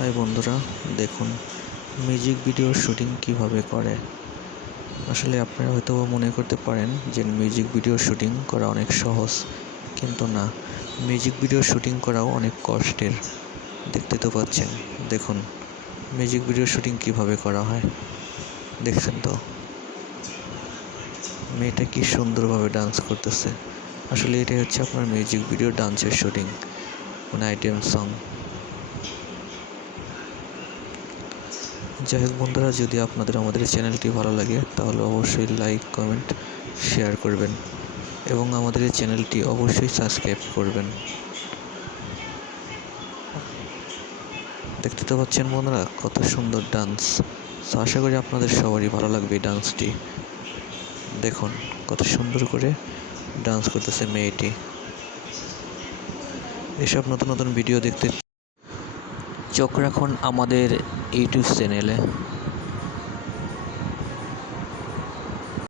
High বন্ধুরা, দেখুন music ভিডিওর শুটিং কীভাবে করে? আসলে আপনারা হয়তো মনে করতে পারেন যে মিউজিক ভিডিও শুটিং করা অনেক সহজ, কিন্তু না মিউজিক ভিডিও শুটিং করাও অনেক কষ্টের। দেখতে তো পাচ্ছেন, দেখুন মিউজিক ভিডিও শুটিং কীভাবে করা হয়? দেখছেন তো? মেয়েটা কি সুন্দরভাবে ডান্স করতেছে। আসলে এটাই হচ্ছে আপনার মিউজিক ভিডিও ডান্সের শুটিং মানে আইটেম সং যাই হোক বন্ধুরা, যদি আপনাদের আমাদের চ্যানেলটি ভালো লাগে, তাহলে অবশ্যই লাইক কমেন্ট শেয়ার করবেন এবং আমাদের এই চ্যানেলটি অবশ্যই সাবস্ক্রাইব করবেন। দেখতে তো পাচ্ছেন বন্ধুরা, কত সুন্দর ডান্স তো আশা করি আপনাদের সবারই ভালো লাগবে এই ডান্সটি দেখুন, কত সুন্দর করে ডান্স করতেছে মেয়েটি। এসব নতুন নতুন ভিডিও দেখতে চোখ রাখুন আমাদের ইউটিউব চ্যানেলে।